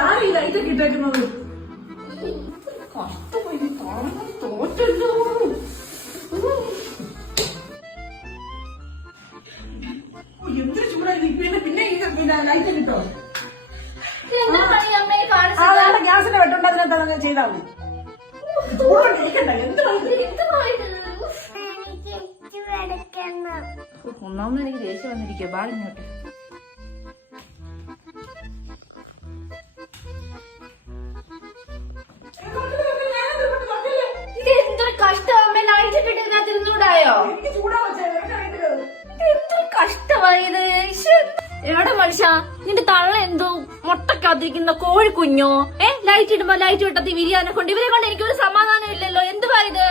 ഇതാരും ഈ ലൈറ്റൊക്കെ ഇട്ടേക്കുന്നത് കഷ്ടമായി തോറ്റല്ലോ. എന്തൊരു ചൂടായി പിന്നെ ലൈറ്റ് കിട്ടോ? ഗ്യാസിന്റെ വെട്ടുണ്ട് അതിനകത്ത് ചെയ്താൽ മതി. ഒന്നാമത് എനിക്ക് ദേഷ്യം വന്നിരിക്കുക. ബാലിങ്ങോട്ട് ഇത് എന്തൊരു കഷ്ടമേ. ലൈറ്റ് ഇട്ടിട്ട് ഇരുന്നൂടായോ? എന്തൊരു കഷ്ടമായത്. എവിടെ മനുഷ്യ നിന്റെ തള്ള എന്തോ മുട്ടക്കകത്തിരിക്കുന്ന കോഴിക്കുഞ്ഞോ? ലൈറ്റ് ഇടുമ്പോ ലൈറ്റ് വെട്ടത്തി വിരിയാനെ കൊണ്ട് ഇവരെ കൊണ്ട് എനിക്കൊരു സമാധാനം ഇല്ലല്ലോ. എന്തുവാ ഇത്?